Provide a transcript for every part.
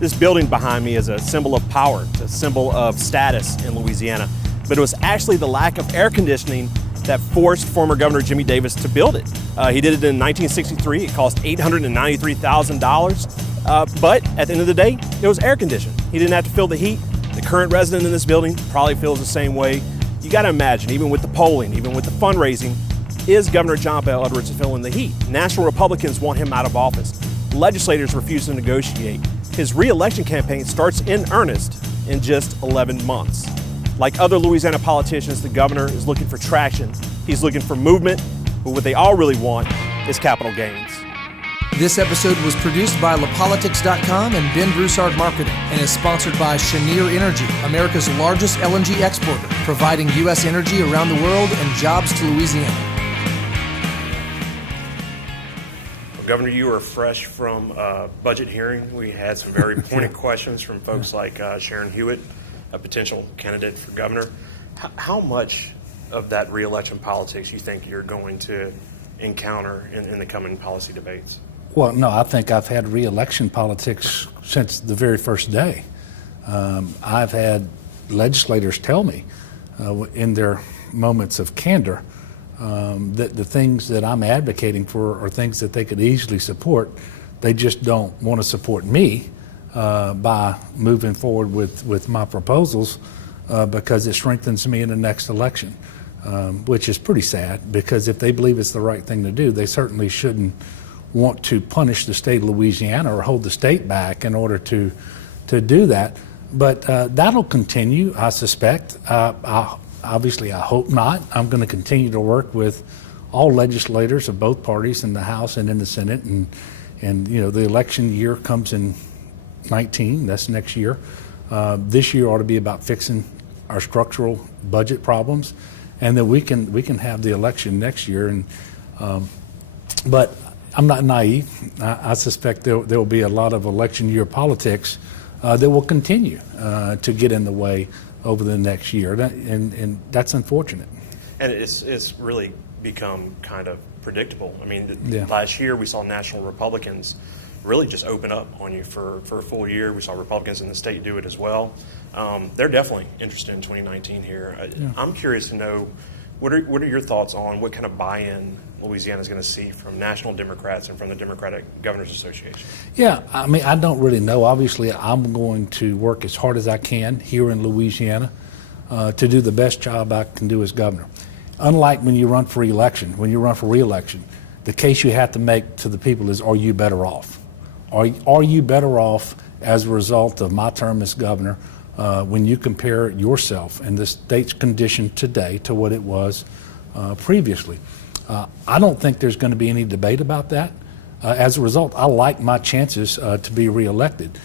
This building behind me is a symbol of power, it's a symbol of status in Louisiana. But it was actually the lack of air conditioning that forced former Governor Jimmy Davis to build it. He did it in 1963. It cost $893,000. But at the end of the day, it was air conditioned. He didn't have to feel the heat. The current resident in this building probably feels the same way. You got to imagine, even with the polling, even with the fundraising, is Governor John Bel Edwards feeling the heat? National Republicans want him out of office. Legislators refuse to negotiate. His re-election campaign starts in earnest in just 11 months. Like other Louisiana politicians, the governor is looking for traction. He's looking for movement, but what they all really want is capital gains. This episode was produced by LaPolitics.com and Ben Broussard Marketing and is sponsored by Cheniere Energy, America's largest LNG exporter, providing U.S. energy around the world and jobs to Louisiana. Well, Governor, you were fresh from a budget hearing. We had some very pointed questions from folks like Sharon Hewitt, a potential candidate for governor. How much of that re-election politics you think you're going to encounter in the coming policy debates? Well, no, I think I've had re-election politics since the very first day. I've had legislators tell me in their moments of candor that the things that I'm advocating for are things that they could easily support. They just don't want to support me by moving forward with my proposals because it strengthens me in the next election, which is pretty sad, because if they believe it's the right thing to do, they certainly shouldn't want to punish the state of Louisiana or hold the state back in order to do that. But that'll continue, I suspect. Obviously, I hope not. I'm going to continue to work with all legislators of both parties in the House and in the Senate. And you know, the election year comes in 19, that's next year. This year ought to be about fixing our structural budget problems, and then we can have the election next year. And but I'm not naive. I suspect there will be a lot of election year politics that will continue to get in the way over the next year, and that's unfortunate. And it's really become kind of predictable. I mean, yeah. Last year we saw national Republicans really just open up on you for a full year. We saw Republicans in the state do it as well. They're definitely interested in 2019 here. Yeah. I'm curious to know, what are your thoughts on what kind of buy-in Louisiana is going to see from national Democrats and from the Democratic Governors Association? Yeah, I mean, I don't really know. Obviously, I'm going to work as hard as I can here in Louisiana to do the best job I can do as governor. Unlike when you run for re-election, the case you have to make to the people is, are you better off? Are you better off as a result of my term as governor when you compare yourself and the state's condition today to what it was previously? I don't think there's going to be any debate about that. As a result, I like my chances to be reelected.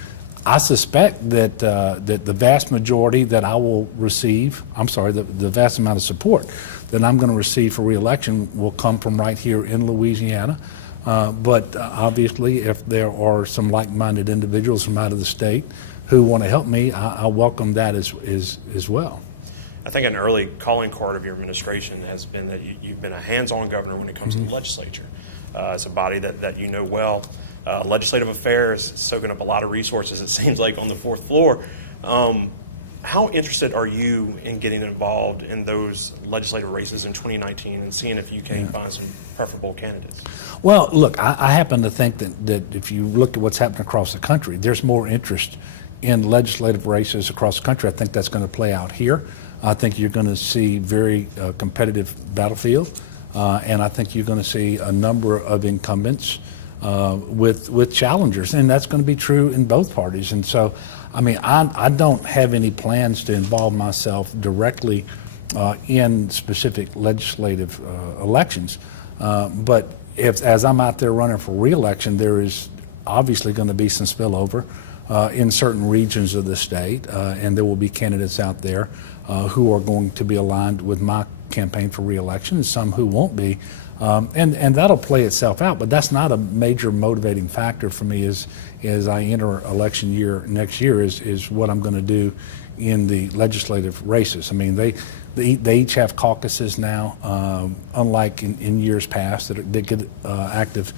I suspect that the vast majority that I will receive, the vast amount of support that I'm going to receive for reelection will come from right here in Louisiana. But obviously, if there are some like-minded individuals from out of the state who want to help me, I welcome that as well. I think an early calling card of your administration has been that you've been a hands-on governor when it comes to the legislature. It's a body that you know well. Legislative affairs soaking up a lot of resources, it seems like, on the fourth floor. How interested are you in getting involved in those legislative races in 2019 and seeing if you can find some preferable candidates? Well, look, I happen to think that if you look at what's happening across the country, there's more interest in legislative races across the country. I think that's going to play out here. I think you're going to see very competitive battlefield, and I think you're going to see a number of incumbents with challengers, and that's going to be true in both parties. And so, I mean, I don't have any plans to involve myself directly in specific legislative elections, but as I'm out there running for re-election, there is obviously going to be some spillover in certain regions of the state, and there will be candidates out there who are going to be aligned with my campaign for re-election, and some who won't be. And that'll play itself out, but that's not a major motivating factor for me as I enter election year next year is what I'm going to do in the legislative races. I mean, they each have caucuses now, unlike in years past that get active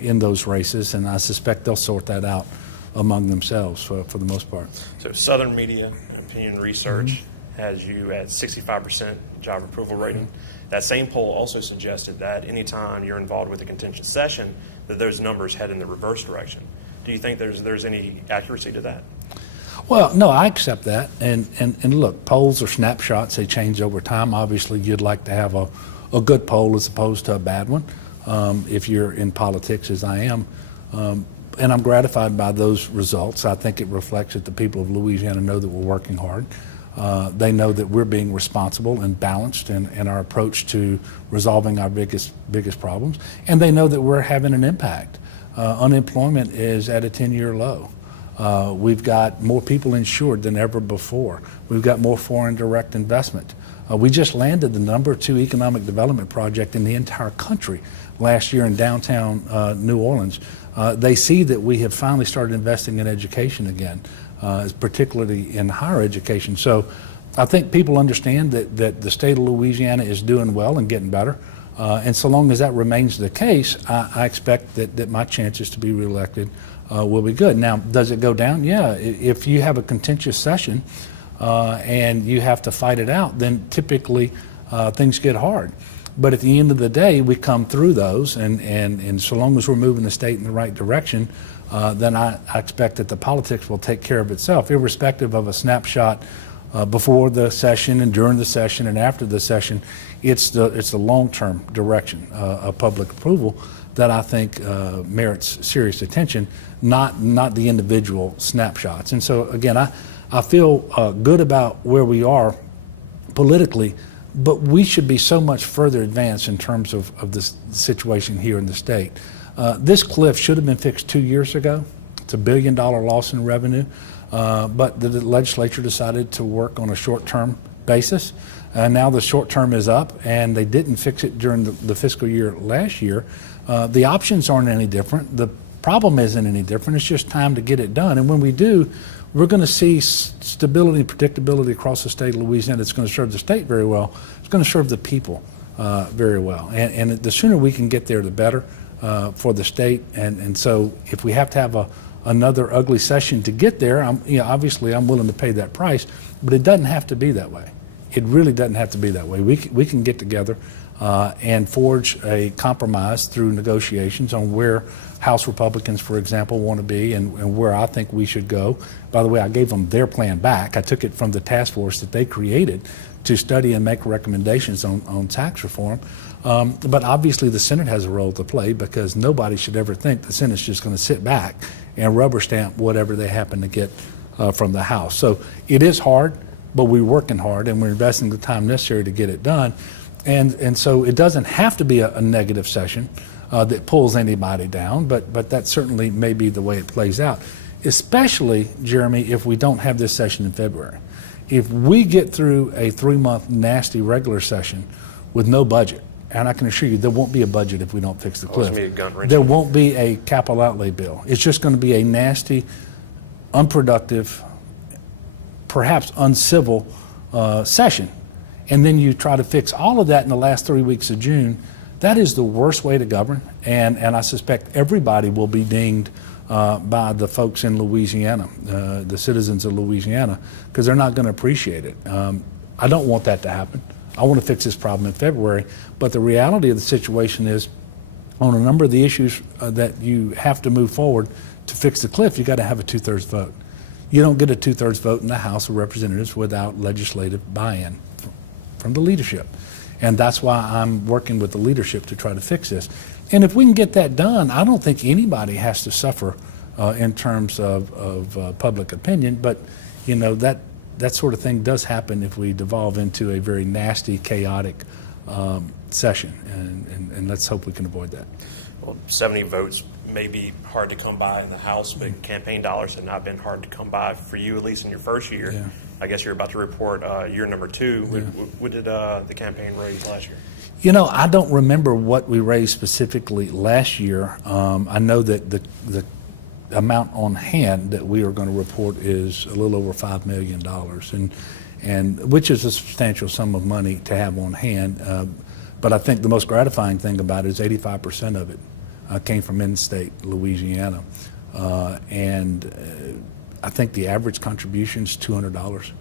in those races, and I suspect they'll sort that out among themselves for the most part. So Southern Media Opinion Research has you at 65% job approval rating. That same poll also suggested that anytime you're involved with a contentious session, that those numbers head in the reverse direction. Do you think there's any accuracy to that? Well, no, I accept that. And look, polls are snapshots. They change over time. Obviously, you'd like to have a good poll as opposed to a bad one if you're in politics, as I am. And I'm gratified by those results. I think it reflects that the people of Louisiana know that we're working hard. They know that we're being responsible and balanced in our approach to resolving our biggest problems. And they know that we're having an impact. Unemployment is at a 10-year low. We've got more people insured than ever before. We've got more foreign direct investment. We just landed the #2 economic development project in the entire country last year in downtown New Orleans. They see that we have finally started investing in education again, particularly in higher education. So I think people understand that the state of Louisiana is doing well and getting better. And so long as that remains the case, I expect that my chances to be reelected will be good. Now, does it go down? Yeah. If you have a contentious session and you have to fight it out, then typically things get hard. But at the end of the day, we come through those, and so long as we're moving the state in the right direction, then I expect that the politics will take care of itself, irrespective of a snapshot before the session and during the session and after the session. It's the long-term direction of public approval that I think merits serious attention, not the individual snapshots. And so again, I feel good about where we are politically, but we should be so much further advanced in terms of this situation here in the state. This cliff should have been fixed 2 years ago. It's $1 billion loss in revenue, but the legislature decided to work on a short-term basis. Now the short term is up, and they didn't fix it during the fiscal year last year. The options aren't any different. The problem isn't any different. It's just time to get it done. And when we do, we're going to see stability and predictability across the state of Louisiana. That's going to serve the state very well. It's going to serve the people very well. And the sooner we can get there, the better for the state. And so if we have to have another ugly session to get there, obviously I'm willing to pay that price, but it doesn't have to be that way. It really doesn't have to be that way. We can get together and forge a compromise through negotiations on where House Republicans, for example, want to be and where I think we should go. By the way, I gave them their plan back. I took it from the task force that they created to study and make recommendations on tax reform. But obviously the Senate has a role to play, because nobody should ever think the Senate's just going to sit back and rubber stamp whatever they happen to get from the House. So it is hard, but we're working hard and we're investing the time necessary to get it done. And so it doesn't have to be a negative session that pulls anybody down, but that certainly may be the way it plays out, especially, Jeremy, if we don't have this session in February. If we get through a 3-month nasty regular session with no budget, and I can assure you there won't be a budget if we don't fix the cliff. There won't be a capital outlay bill. It's just going to be a nasty, unproductive, perhaps uncivil session. And then you try to fix all of that in the last 3 weeks of June. That is the worst way to govern, and I suspect everybody will be dinged by the folks in Louisiana, the citizens of Louisiana, because they're not going to appreciate it. I don't want that to happen. I want to fix this problem in February, but the reality of the situation is, on a number of the issues that you have to move forward to fix the cliff, you got to have a 2/3 vote. You don't get a 2/3 vote in the House of Representatives without legislative buy-in from the leadership. And that's why I'm working with the leadership to try to fix this. And if we can get that done, I don't think anybody has to suffer in terms of public opinion. But, that sort of thing does happen if we devolve into a very nasty, chaotic session. And let's hope we can avoid that. Well, 70 votes may be hard to come by in the House, but campaign dollars have not been hard to come by for you, at least in your first year. Yeah. I guess you're about to report year number 2. Yeah. What did the campaign raise last year? I don't remember what we raised specifically last year. I know that the amount on hand that we are going to report is a little over $5 million, and which is a substantial sum of money to have on hand. But I think the most gratifying thing about it is 85% of it came from in-state Louisiana. and I think the average contribution is $200.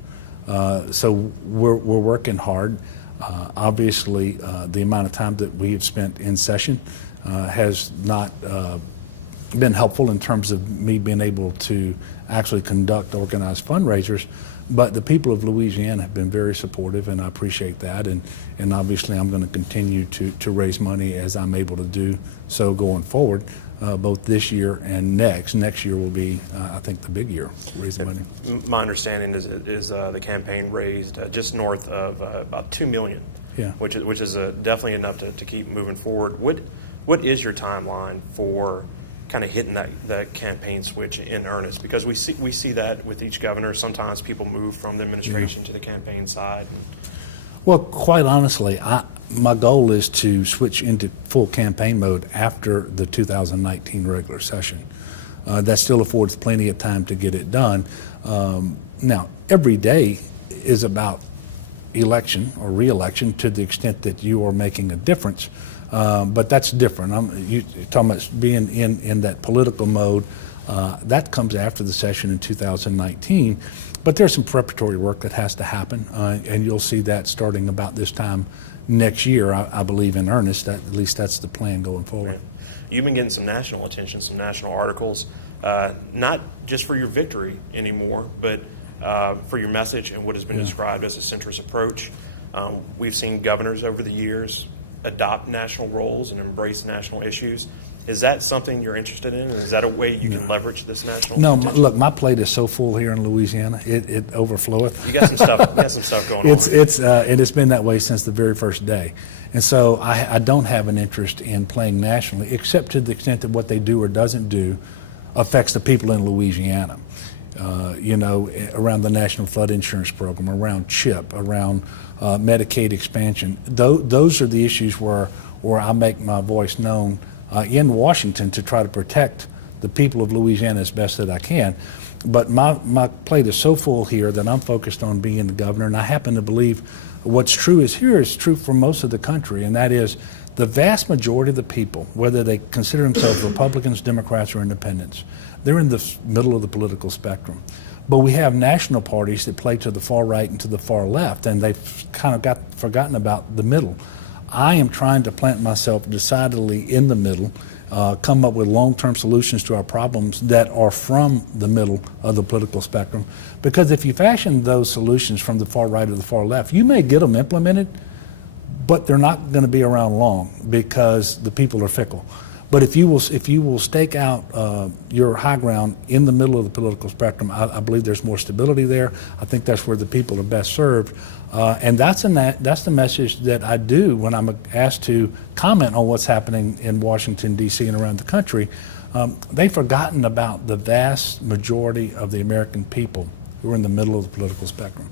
So we're working hard. Obviously, the amount of time that we have spent in session has not been helpful in terms of me being able to actually conduct organized fundraisers, but the people of Louisiana have been very supportive, and I appreciate that, and obviously I'm going to continue to raise money as I'm able to do so going forward, both this year and next. Next year will be, I think, the big year raising money. My understanding is the campaign raised just north of about $2 million, Yeah. which is definitely enough to keep moving forward. What is your timeline for kind of hitting that campaign switch in earnest? Because we see that with each governor. Sometimes people move from the administration to the campaign side. Well, quite honestly, my goal is to switch into full campaign mode after the 2019 regular session. That still affords plenty of time to get it done. Now, every day is about election or re-election to the extent that you are making a difference. But that's different. You're talking about being in that political mode. That comes after the session in 2019. But there's some preparatory work that has to happen, and you'll see that starting about this time next year, I believe, in earnest. At least that's the plan going forward. Right. You've been getting some national attention, some national articles, not just for your victory anymore, but for your message and what has been described as a centrist approach. We've seen governors over the years adopt national roles and embrace national issues. Is that something you're interested in? Is that a way you can leverage this national attention? Look, my plate is so full here in Louisiana, it overfloweth. You got some stuff going on. It's been that way since the very first day. And so I don't have an interest in playing nationally, except to the extent that what they do or doesn't do affects the people in Louisiana. Around the National Flood Insurance Program, around CHIP, around Medicaid expansion. Those are the issues where I make my voice known in Washington to try to protect the people of Louisiana as best that I can. But my plate is so full here that I'm focused on being the governor, and I happen to believe what's true is true for most of the country, and that is the vast majority of the people, whether they consider themselves Republicans, Democrats, or independents, they're in the middle of the political spectrum. But we have national parties that play to the far right and to the far left, and they've kind of got forgotten about the middle. I am trying to plant myself decidedly in the middle, come up with long-term solutions to our problems that are from the middle of the political spectrum. Because if you fashion those solutions from the far right or the far left, you may get them implemented, but they're not going to be around long because the people are fickle. But if you will stake out your high ground in the middle of the political spectrum, I believe there's more stability there. I think that's where the people are best served, and that's the message that I do when I'm asked to comment on what's happening in Washington, D.C. and around the country. They've forgotten about the vast majority of the American people who are in the middle of the political spectrum.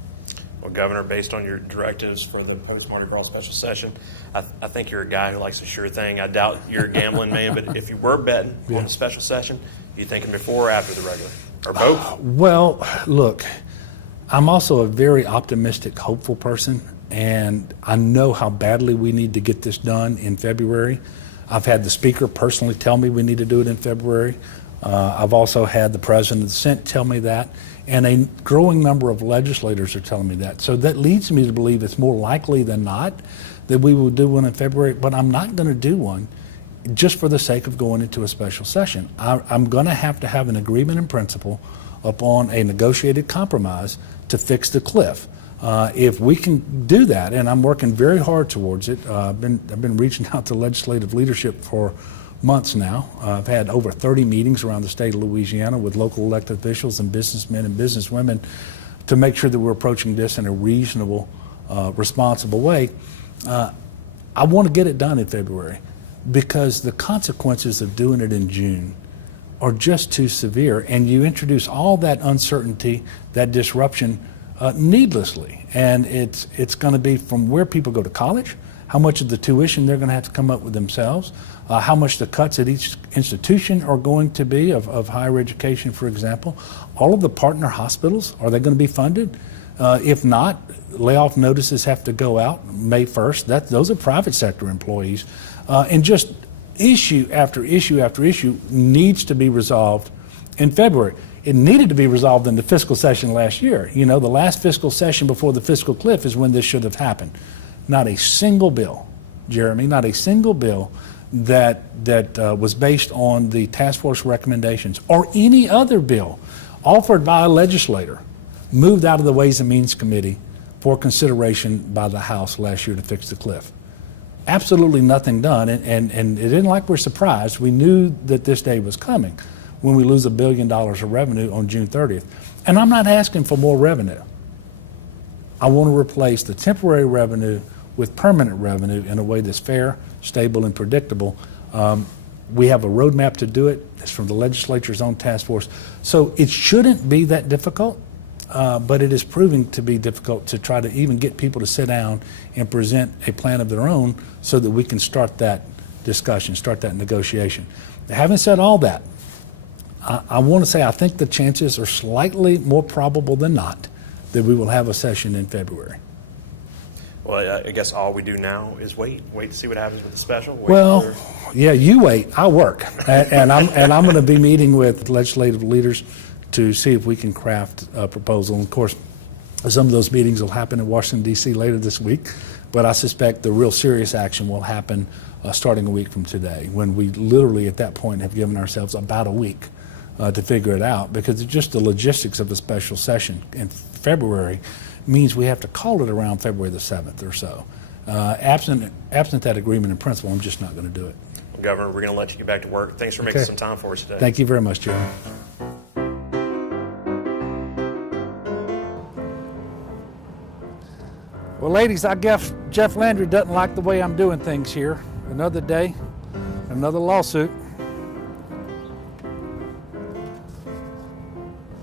Well, Governor, based on your directives for the post-Mardi Gras special session, I think you're a guy who likes a sure thing. I doubt you're a gambling man, but if you were betting on the special session, you thinking before or after the regular, or both? Well, look, I'm also a very optimistic, hopeful person, and I know how badly we need to get this done in February. I've had the Speaker personally tell me we need to do it in February. I've also had the President of the Senate tell me that, and a growing number of legislators are telling me that. So that leads me to believe it's more likely than not that we will do one in February, but I'm not going to do one just for the sake of going into a special session. I'm going to have an agreement in principle upon a negotiated compromise to fix the cliff. If we can do that, and I'm working very hard towards it, I've been reaching out to legislative leadership for months now. I've had over 30 meetings around the state of Louisiana with local elected officials and businessmen and businesswomen to make sure that we're approaching this in a reasonable, responsible way. I want to get it done in February because the consequences of doing it in June are just too severe, and you introduce all that uncertainty, that disruption needlessly. And it's going to be from where people go to college, how much of the tuition they're going to have to come up with themselves, how much the cuts at each institution are going to be of higher education, for example. All of the partner hospitals, are they going to be funded? If not, layoff notices have to go out May 1st. Those are private sector employees. And just issue after issue after issue needs to be resolved in February. It needed to be resolved in the fiscal session last year. You know, the last fiscal session before the fiscal cliff is when this should have happened. Not a single bill, Jeremy, not a single bill that was based on the task force recommendations or any other bill offered by a legislator moved out of the Ways and Means Committee for consideration by the House last year to fix the cliff. Absolutely nothing done, and it isn't like we're surprised. We knew that this day was coming when we lose $1 billion of revenue on June 30th. And I'm not asking for more revenue. I want to replace the temporary revenue with permanent revenue in a way that's fair, stable, and predictable. We have a roadmap to do it. It's from the legislature's own task force. So it shouldn't be that difficult, but it is proving to be difficult to try to even get people to sit down and present a plan of their own so that we can start that discussion, start that negotiation. Having said all that, I want to say I think the chances are slightly more probable than not that we will have a session in February. Well, I guess all we do now is wait to see what happens with the special. Yeah, you wait. I work, and I'm going to be meeting with legislative leaders to see if we can craft a proposal. And of course, some of those meetings will happen in Washington D.C. later this week, but I suspect the real serious action will happen starting a week from today, when we literally at that point have given ourselves about a week to figure it out, because it's just the logistics of a special session in February means we have to call it around February the 7th or so. Absent that agreement in principle, I'm just not going to do it. Well, Governor, we're going to let you get back to work. Thanks for making some time for us today. Thank you very much, Jeremy. Well, ladies, I guess Jeff Landry doesn't like the way I'm doing things here. Another day, another lawsuit.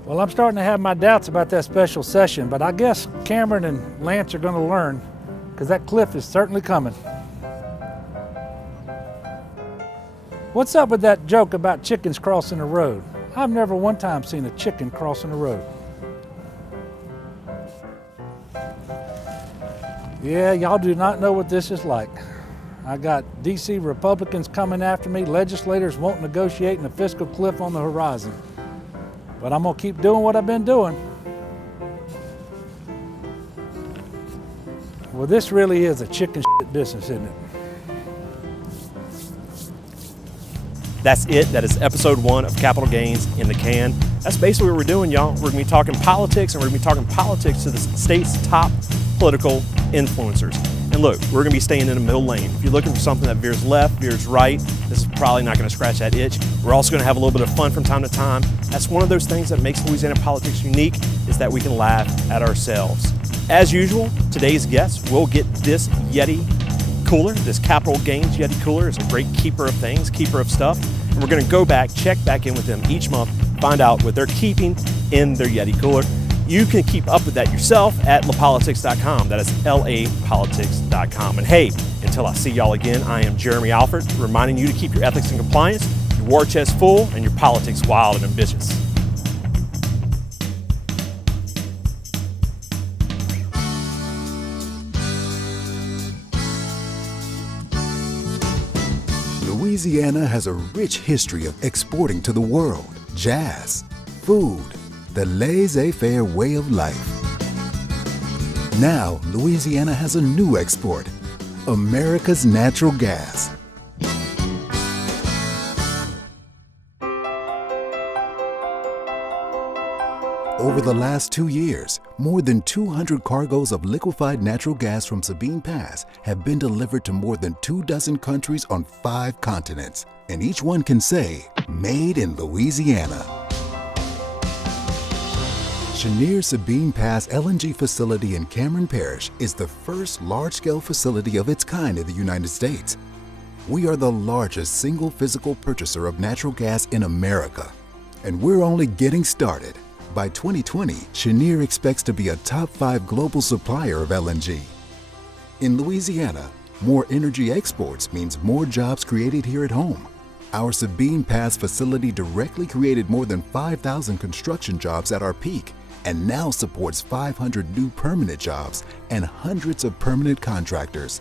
Well, I'm starting to have my doubts about that special session, but I guess Cameron and Lance are going to learn, because that cliff is certainly coming. What's up with that joke about chickens crossing the road? I've never one time seen a chicken crossing the road. Yeah, y'all do not know what this is like. I got DC Republicans coming after me, legislators won't negotiate, and a fiscal cliff on the horizon. But I'm going to keep doing what I've been doing. Well, this really is a chicken shit business, isn't it? That's it. That is episode 1 of Capital Gains in the can. That's basically what we're doing, y'all. We're going to be talking politics, and we're going to be talking politics to the state's top political influencers. And look, we're going to be staying in the middle lane. If you're looking for something that veers left, veers right, this is probably not going to scratch that itch. We're also going to have a little bit of fun from time to time. That's one of those things that makes Louisiana politics unique, is that we can laugh at ourselves. As usual, today's guest will get this Yeti cooler. This CapitolGains Yeti cooler is a great keeper of things, keeper of stuff. And we're going to go back, check back in with them each month, find out what they're keeping in their Yeti cooler. You can keep up with that yourself at lapolitics.com. That is lapolitics.com. And hey, until I see y'all again, I am Jeremy Alford, reminding you to keep your ethics in compliance, your war chest full, and your politics wild and ambitious. Louisiana has a rich history of exporting to the world jazz, food, the laissez-faire way of life. Now, Louisiana has a new export, America's natural gas. Over the last 2 years, more than 200 cargoes of liquefied natural gas from Sabine Pass have been delivered to more than 24 countries on 5 continents. And each one can say, made in Louisiana. Chenier Sabine Pass LNG facility in Cameron Parish is the first large-scale facility of its kind in the United States. We are the largest single physical purchaser of natural gas in America, and we're only getting started. By 2020, Chenier expects to be a top 5 global supplier of LNG. In Louisiana, more energy exports means more jobs created here at home. Our Sabine Pass facility directly created more than 5,000 construction jobs at our peak, and now supports 500 new permanent jobs and hundreds of permanent contractors.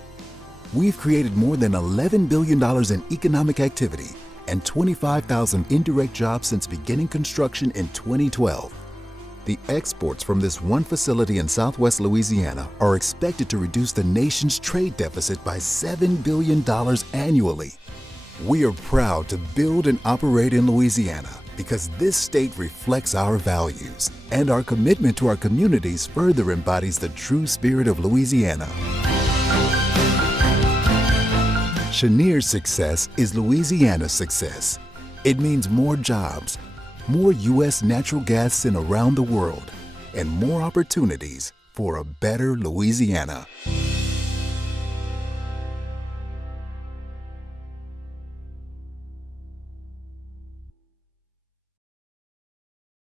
We've created more than $11 billion in economic activity and 25,000 indirect jobs since beginning construction in 2012. The exports from this one facility in Southwest Louisiana are expected to reduce the nation's trade deficit by $7 billion annually. We are proud to build and operate in Louisiana because this state reflects our values, and our commitment to our communities further embodies the true spirit of Louisiana. Cheniere's success is Louisiana's success. It means more jobs, more U.S. natural gas in around the world, and more opportunities for a better Louisiana.